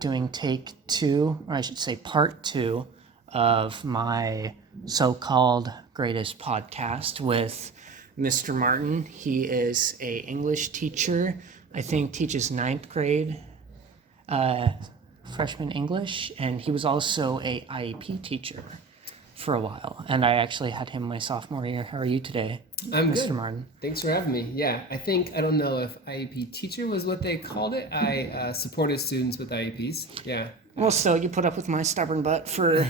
doing take two, or I should say part two, of my so-called greatest podcast with Mr. Martin. He is a English teacher. I think teaches ninth grade, freshman English, and he was also a IEP teacher for a while. And I actually had him my sophomore year. How are you today, I'm Mr. good. Martin? Thanks for having me. Yeah, I don't know if IEP teacher was what they called it. I supported students with IEPs. Yeah. Well, so you put up with my stubborn butt for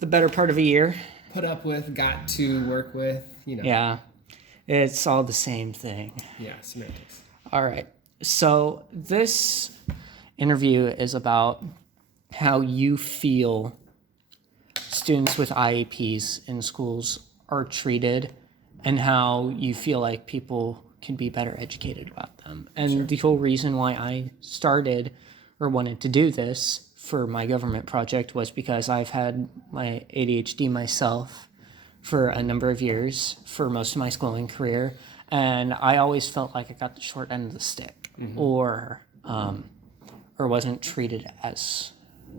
the better part of a year. Put up with, got to work with, Yeah, it's all the same thing. Yeah, semantics. All right. So this interview is about how you feel students with IEPs in schools are treated and how you feel like people can be better educated about them. And Sure. The whole reason why I started or wanted to do this for my government project was because I've had my ADHD myself for a number of years for most of my schooling career, and I always felt like I got the short end of the stick, or wasn't treated as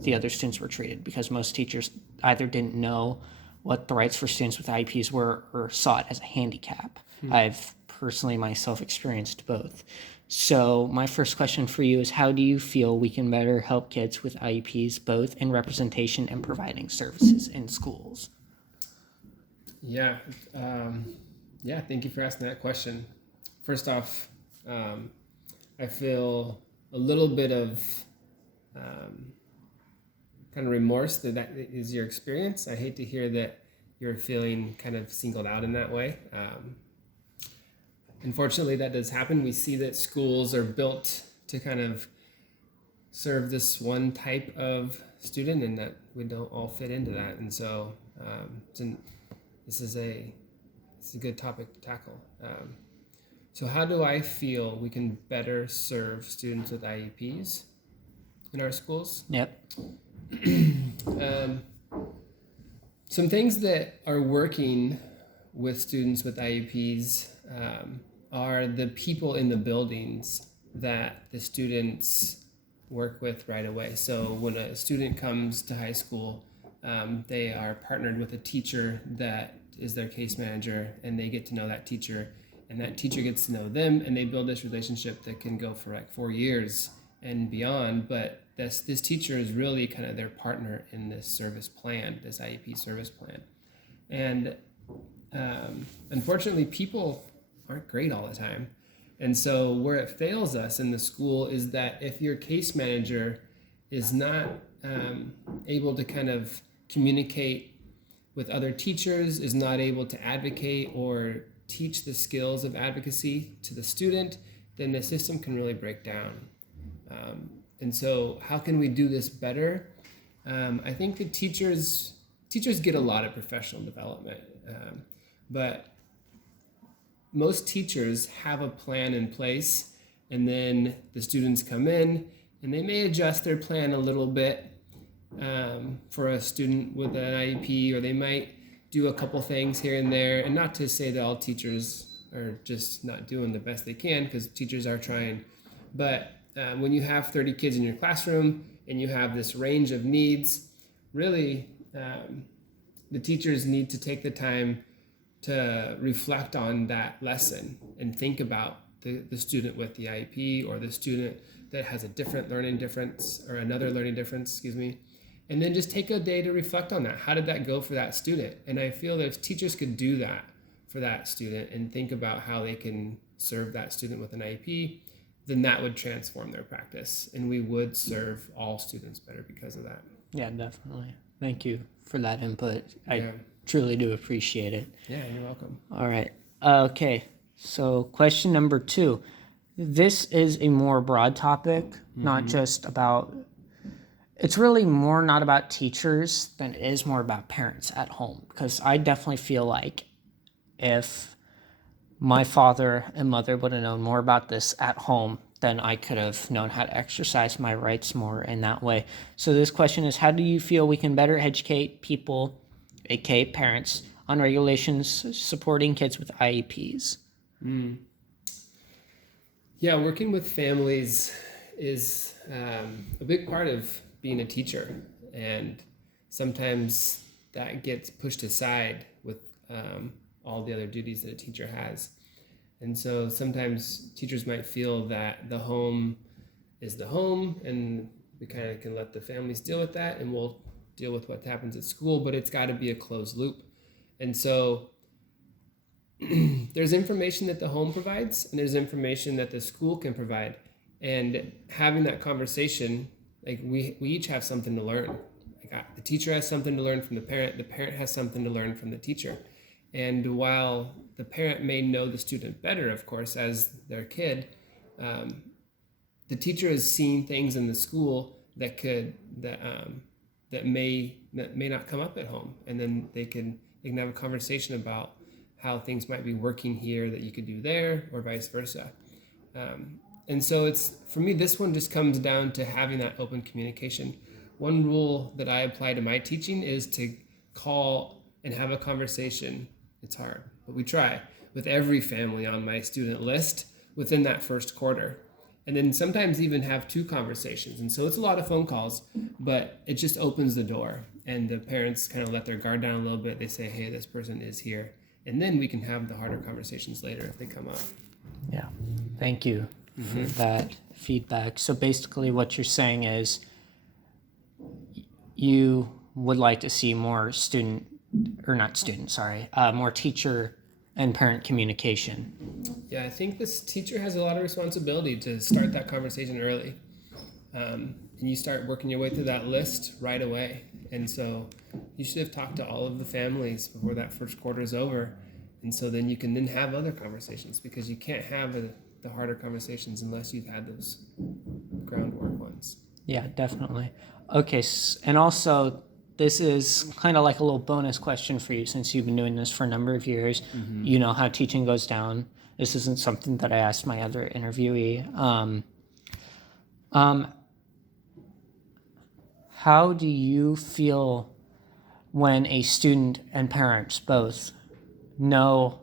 the other students were treated, because most teachers either didn't know what the rights for students with IEPs were or saw it as a handicap. I've personally myself experienced both. So my first question for you is, how do you feel we can better help kids with IEPs, both in representation and providing services in schools? Yeah. Thank you for asking that question. First off, I feel a little bit of kind of remorse that is your experience. I hate to hear that you're feeling kind of singled out in that way. Unfortunately, that does happen. We see that schools are built to kind of serve this one type of student, and that we don't all fit into that. And so it's a good topic to tackle. So how do I feel we can better serve students with IEPs in our schools? Yep. Some things that are working with students with IEPs are the people in the buildings that the students work with right away. So when a student comes to high school, they are partnered with a teacher that is their case manager, and they get to know that teacher, and that teacher gets to know them, and they build this relationship that can go for like 4 years and beyond. But this teacher is really kind of their partner in this service plan, this IEP service plan. And unfortunately, people aren't great all the time. And so where it fails us in the school is that if your case manager is not able to kind of communicate with other teachers, is not able to advocate or teach the skills of advocacy to the student, then the system can really break down. And so how can we do this better? I think the teachers get a lot of professional development, but most teachers have a plan in place, and then the students come in and they may adjust their plan a little bit for a student with an IEP, or they might do a couple things here and there. And not to say that all teachers are just not doing the best they can, because teachers are trying. But when you have 30 kids in your classroom and you have this range of needs, really the teachers need to take the time to reflect on that lesson and think about the student with the IEP, or the student that has a different learning difference, or another learning difference, and then just take a day to reflect on that. How did that go for that student? And I feel that if teachers could do that for that student and think about how they can serve that student with an IEP, then that would transform their practice, and we would serve all students better because of that. Yeah, definitely. Thank you for that input. I truly do appreciate it. Yeah, you're welcome. All right. Okay. So question number 2. This is a more broad topic, not just about, it's really more not about teachers than it is more about parents at home. Because I definitely feel like if my father and mother would have known more about this at home, then I could have known how to exercise my rights more in that way. So this question is, how do you feel we can better educate people, aka parents, on regulations supporting kids with IEPs? Yeah, working with families is a big part of being a teacher, and sometimes that gets pushed aside with all the other duties that a teacher has. And so sometimes teachers might feel that the home is the home, and we kind of can let the families deal with that, and we'll deal with what happens at school, but it's got to be a closed loop. And so there's information that the home provides, and there's information that the school can provide. And having that conversation, like we each have something to learn. Like the teacher has something to learn from the parent has something to learn from the teacher. And while the parent may know the student better, of course, as their kid, the teacher is seeing things in the school that may not come up at home, and then they can have a conversation about how things might be working here that you could do there, or vice versa. And so it's, for me, this one just comes down to having that open communication. One rule that I apply to my teaching is to call and have a conversation. It's hard, but we try, with every family on my student list within that first quarter. And then sometimes even have 2 conversations. And so it's a lot of phone calls, but it just opens the door. And the parents kind of let their guard down a little bit. They say, hey, this person is here. And then we can have the harder conversations later if they come up. Yeah, thank you for that feedback. So basically what you're saying is you would like to see more more teacher and parent communication. Yeah, I think this teacher has a lot of responsibility to start that conversation early. And you start working your way through that list right away. And so you should have talked to all of the families before that first quarter is over. And so then you can then have other conversations, because you can't have the harder conversations unless you've had those groundwork ones. Yeah, definitely. Okay, and also this is kind of like a little bonus question for you, since you've been doing this for a number of years. You know how teaching goes down. This isn't something that I asked my other interviewee. How do you feel when a student and parents both know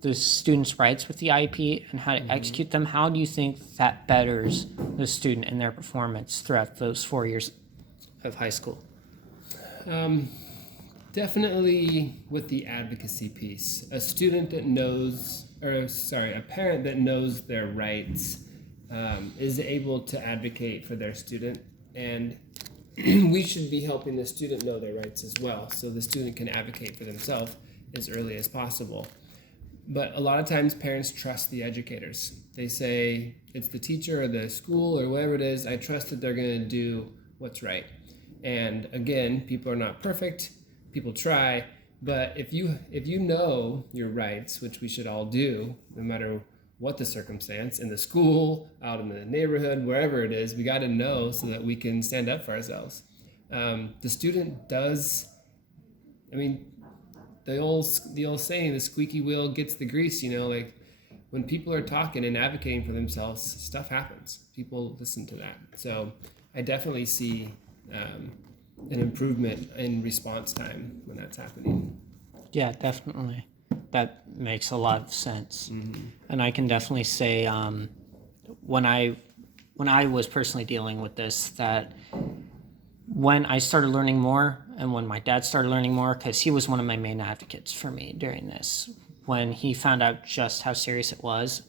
the student's rights with the IEP and how to execute them? How do you think that betters the student and their performance throughout those 4 years of high school? Definitely with the advocacy piece. A parent that knows their rights is able to advocate for their student, and we should be helping the student know their rights as well, so the student can advocate for themselves as early as possible. But a lot of times parents trust the educators. They say, it's the teacher or the school or whatever it is, I trust that they're going to do what's right. And again, people are not perfect, people try, but if you know your rights, which we should all do, no matter what the circumstance, in the school, out in the neighborhood, wherever it is, we got to know so that we can stand up for ourselves. The student does, the old saying, the squeaky wheel gets the grease, like when people are talking and advocating for themselves, stuff happens. People listen to that. So I definitely see an improvement in response time when that's happening. Yeah, definitely. That makes a lot of sense. And I can definitely say when I was personally dealing with this, that when I started learning more, and when my dad started learning more, because he was one of my main advocates for me during this, when he found out just how serious it was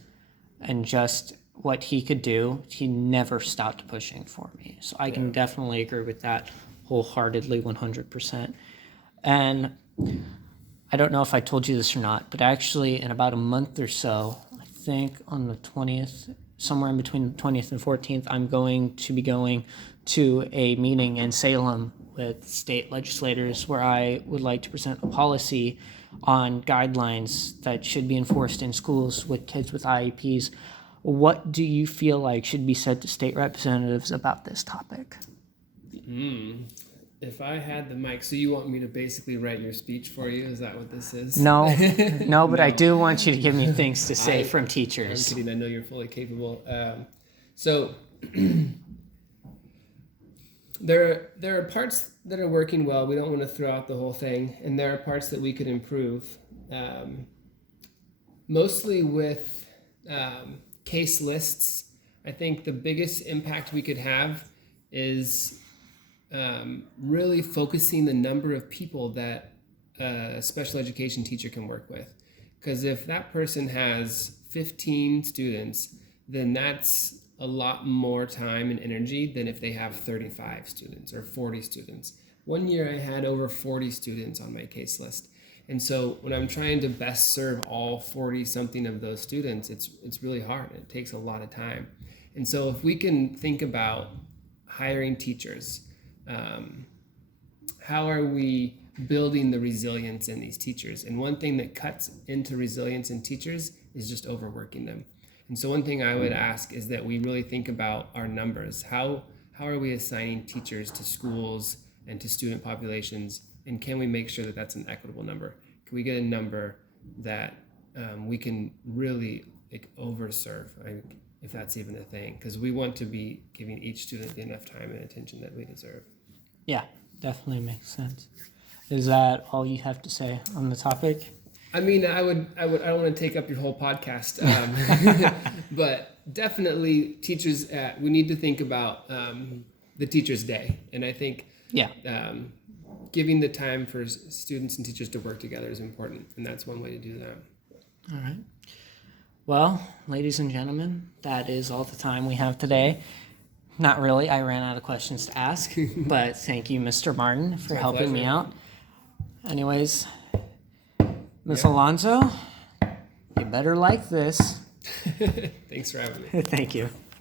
and just what he could do, he never stopped pushing for me. So I can definitely agree with that wholeheartedly, 100%. And I don't know if I told you this or not, but actually in about a month or so, I think on the 20th, somewhere in between the 20th and 14th, I'm going to be going to a meeting in Salem with state legislators where I would like to present a policy on guidelines that should be enforced in schools with kids with IEPs. What do you feel like should be said to state representatives about this topic? If I had the mic, so you want me to basically write your speech for you? Is that what this is? No, but I do want you to give me things to say from teachers. I'm kidding. I know you're fully capable. So there are parts that are working well. We don't want to throw out the whole thing, and there are parts that we could improve. Mostly with case lists. I think the biggest impact we could have is really focusing the number of people that a special education teacher can work with. Because if that person has 15 students, then that's a lot more time and energy than if they have 35 students or 40 students. One year I had over 40 students on my case list. And so when I'm trying to best serve all 40 something of those students, it's really hard. It takes a lot of time. And so if we can think about hiring teachers, how are we building the resilience in these teachers? And one thing that cuts into resilience in teachers is just overworking them. And so one thing I would ask is that we really think about our numbers. How are we assigning teachers to schools and to student populations? And can we make sure that that's an equitable number? Can we get a number that we can really overserve, if that's even a thing? Because we want to be giving each student enough time and attention that we deserve. Yeah, definitely makes sense. Is that all you have to say on the topic? I mean, I don't want to take up your whole podcast, but definitely teachers, we need to think about the teacher's day. And I think giving the time for students and teachers to work together is important. And that's one way to do that. All right. Well, ladies and gentlemen, that is all the time we have today. Not really. I ran out of questions to ask, but thank you, Mr. Martin, for helping me out. Anyways, Miss Alonso, you better like this. Thanks for having me. Thank you.